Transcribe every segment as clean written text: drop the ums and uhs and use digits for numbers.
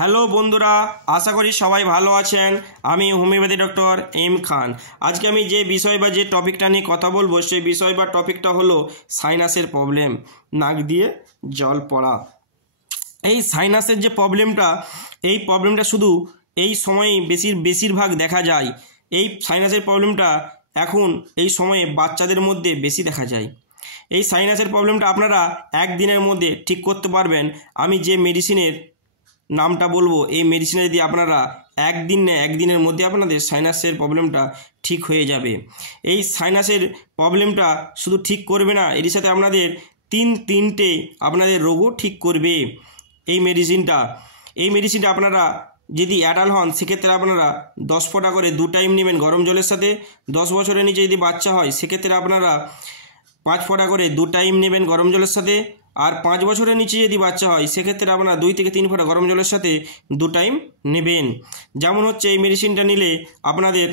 Hello বন্ধুরা, আশা করি সবাই ভালো আছেন। আমি হোমিওপ্যাথি ডক্টর এম খান। আজকে আমি যে বিষয় বা যে টপিকটা নিয়ে কথা বলবো সেই বিষয় বা টপিকটা হলো সাইনাসের প্রবলেম, নাক দিয়ে জল পড়া। এই সাইনাসের যে এই প্রবলেমটা শুধু এই সময়ে বেশিরভাগ দেখা যায়। এই সাইনাসের প্রবলেমটা এখন এই সময়ে বাচ্চাদের মধ্যে বেশি দেখা যায়। এই সাইনাসের প্রবলেমটা আপনারা একদিনের মধ্যে ঠিক করতে পারবেন। আমি যে মেডিসিনের নামটা বলবো, এই মেডিসিনে যদি আপনারা একদিনের মধ্যে আপনাদের সাইনাসের প্রবলেমটা ঠিক হয়ে যাবে। এই সাইনাসের প্রবলেমটা শুধু ঠিক করবে না, এর সাথে আপনাদের তিনটে আপনাদের রোগও ঠিক করবে এই মেডিসিনটা আপনারা যদি অ্যাডাল্ট হন সেক্ষেত্রে আপনারা 10 ফোঁটা করে 2 টাইম নেবেন গরম জলের সাথে। 10 বছরের নিচে যদি বাচ্চা হয় সেক্ষেত্রে আপনারা 5 ফোঁটা করে 2 টাইম নেবেন গরম জলের সাথে। আর 5 বছরের নিচে যদি বাচ্চা হয় সেক্ষেত্রে আপনারা 2 থেকে 3 ফোঁটা গরম জলের সাথে 2 টাইম নেবেন। যেমন হচ্ছে এই মেডিসিনটা নিলে আপনাদের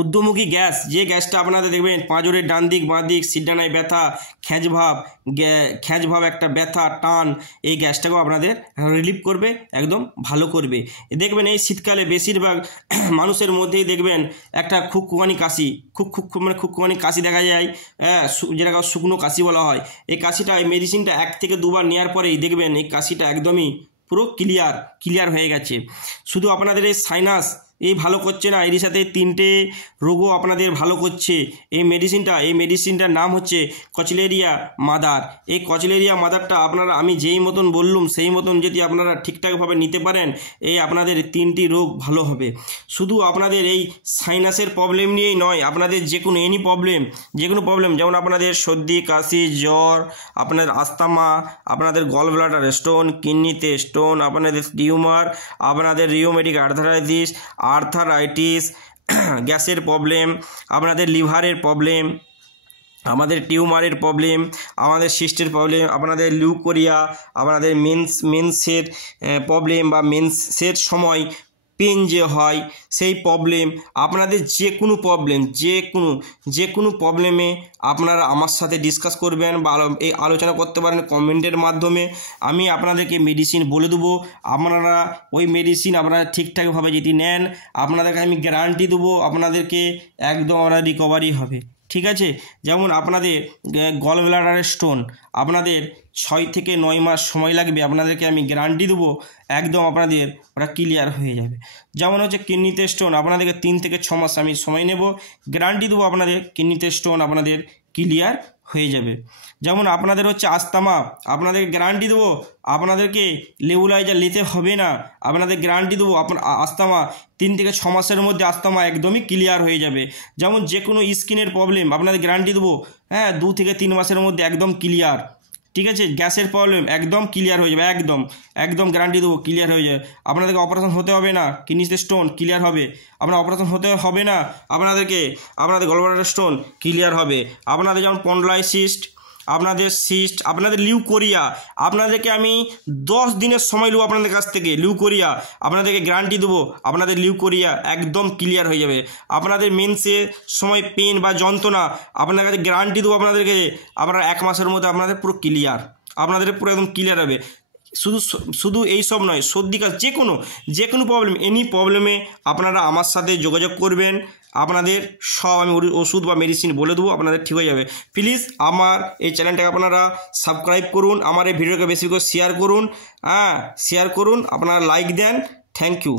ঊর্ধ্বমুখী গ্যাস, যে গ্যাসটা আপনাদের দেখবেন পাঁজরের ডান দিক বাঁ দিক সিরডানায় ব্যথা, খ্যাঁচ ভাব একটা ব্যথা টান, এই গ্যাসটাকেও আপনাদের রিলিফ করবে, একদম ভালো করবে। দেখবেন এই শীতকালে বেশিরভাগ মানুষের মধ্যেই দেখবেন একটা খুকুয়ানি কাশি দেখা যায়, যেটাকে শুকনো কাশি বলা হয়। এই কাশিটা, এই মেডিসিনটা 1 থেকে 2 বার নেওয়ার পরেই দেখবেন এই কাশিটা একদমই পুরো ক্লিয়ার হয়ে গেছে। শুধু আপনাদের এই সাইনাস এই ভালো করছে না, এর সাথে 3টে রোগও আপনাদের ভালো করছে এই মেডিসিনটার নাম হচ্ছে কচলেরিয়া মাদার। এই কচলেরিয়া মাদারটা আপনারা আমি যেই মতন বললুম সেই মতন যদি আপনারা ঠিকঠাকভাবে নিতে পারেন, এই আপনাদের 3টি রোগ ভালো হবে। শুধু আপনাদের এই সাইনাসের প্রবলেম নিয়েই নয়, আপনাদের যে কোনো প্রবলেম, যেমন আপনাদের সর্দি কাশি জ্বর, আপনাদের আস্থামা, আপনাদের গল ব্লাডার স্টোন, কিডনিতে স্টোন, আপনাদের টিউমার, আপনাদের রিউমেটিক আর্থারাইটিস, গ্যাসের প্রবলেম, আপনাদের লিভারের প্রবলেম, আমাদের টিউমারের প্রবলেম, আমাদের সিস্টের প্রবলেম, আপনাদের লিউকোরিয়া, আপনাদের মেন্সের প্রবলেম বা মেন্সের সময় পেন যে হয় সেই প্রবলেম, আপনাদের যে কোনো প্রবলেমে আপনারা আমার সাথে ডিসকাস করবেন বা এই আলোচনা করতে পারেন কমেন্টের মাধ্যমে। আমি আপনাদেরকে মেডিসিন বলে দেবো, আপনারা ওই মেডিসিন আপনারা ঠিকঠাকভাবে যদি নেন, আপনাদেরকে আমি গ্যারান্টি দেবো আপনাদেরকে একদম রিকভারি হবে। ঠিক আছে, যেমন আপনাদের গল ব্লাডারের স্টোন, আপনাদের 6 থেকে 9 মাস সময় লাগবে, আপনাদেরকে আমি গ্যারান্টি দেবো একদম আপনাদের ওটা ক্লিয়ার হয়ে যাবে। যেমন হচ্ছে কিডনিতে স্টোন, আপনাদেরকে 3 থেকে 6 মাস আমি সময় নেব, গ্যারান্টি দেবো আপনাদের কিডনিতে স্টোন আপনাদের ক্লিয়ার হয়ে যাবে। যেমন আপনাদের হচ্ছে আস্থামা, আপনাদের গ্যারান্টি দেবো আপনাদেরকে নেবুলাইজার নিতে হবে না, আপনাদের গ্যারান্টি দেবো আস্থামা 3 থেকে 6 মাসের মধ্যে আস্থামা একদমই ক্লিয়ার হয়ে যাবে। যেমন যে কোনো স্কিনের প্রবলেম আপনাদের গ্যারান্টি দেবো 2 থেকে 3 মাসের মধ্যে একদম ক্লিয়ার। ঠিক আছে, গ্যাসের প্রবলেম একদম ক্লিয়ার হয়ে যাবে, একদম গ্যারান্টি দেবো ক্লিয়ার হয়ে যাবে। আপনাদেরকে অপারেশন হতে হবে না, কিডনিতে স্টোন ক্লিয়ার হবে, আপনার অপারেশন হতে হবে না, আপনাদের গলব্লাডার স্টোন ক্লিয়ার হবে। আপনাদের যেমন পন্ডলাইসিস্ট, আপনাদের সিস্ট, আপনাদের লিউকোরিয়া, আপনাদেরকে আমি 10 দিনের সময় নেব আপনাদের কাছ থেকে। লিউকোরিয়া আপনাদেরকে গ্যারান্টি দেবো আপনাদের লিউকোরিয়া একদম ক্লিয়ার হয়ে যাবে। আপনাদের মেন্সের সময় পেন বা যন্ত্রণা, আপনাদের কাছে গ্যারান্টি দেবো আপনাদেরকে আপনারা 1 মাসের মধ্যে আপনাদের পুরো ক্লিয়ার, আপনাদের পুরো একদম ক্লিয়ার হবে। শুধু এই সব নয়, সর্দি কাশি যে কোনো প্রবলেম, এনি প্রবলেমে আপনারা আমার সাথে যোগাযোগ করবেন, আপনাদের সব আমি ওষুধ বা মেডিসিন বলে দেবো, আপনাদের ঠিক হয়ে যাবে। প্লিজ আমার এই চ্যানেলটাকে আপনারা সাবস্ক্রাইব করুন, আমার এই ভিডিওকে বেশি করে শেয়ার করুন, আপনারা লাইক দেন। Thank you.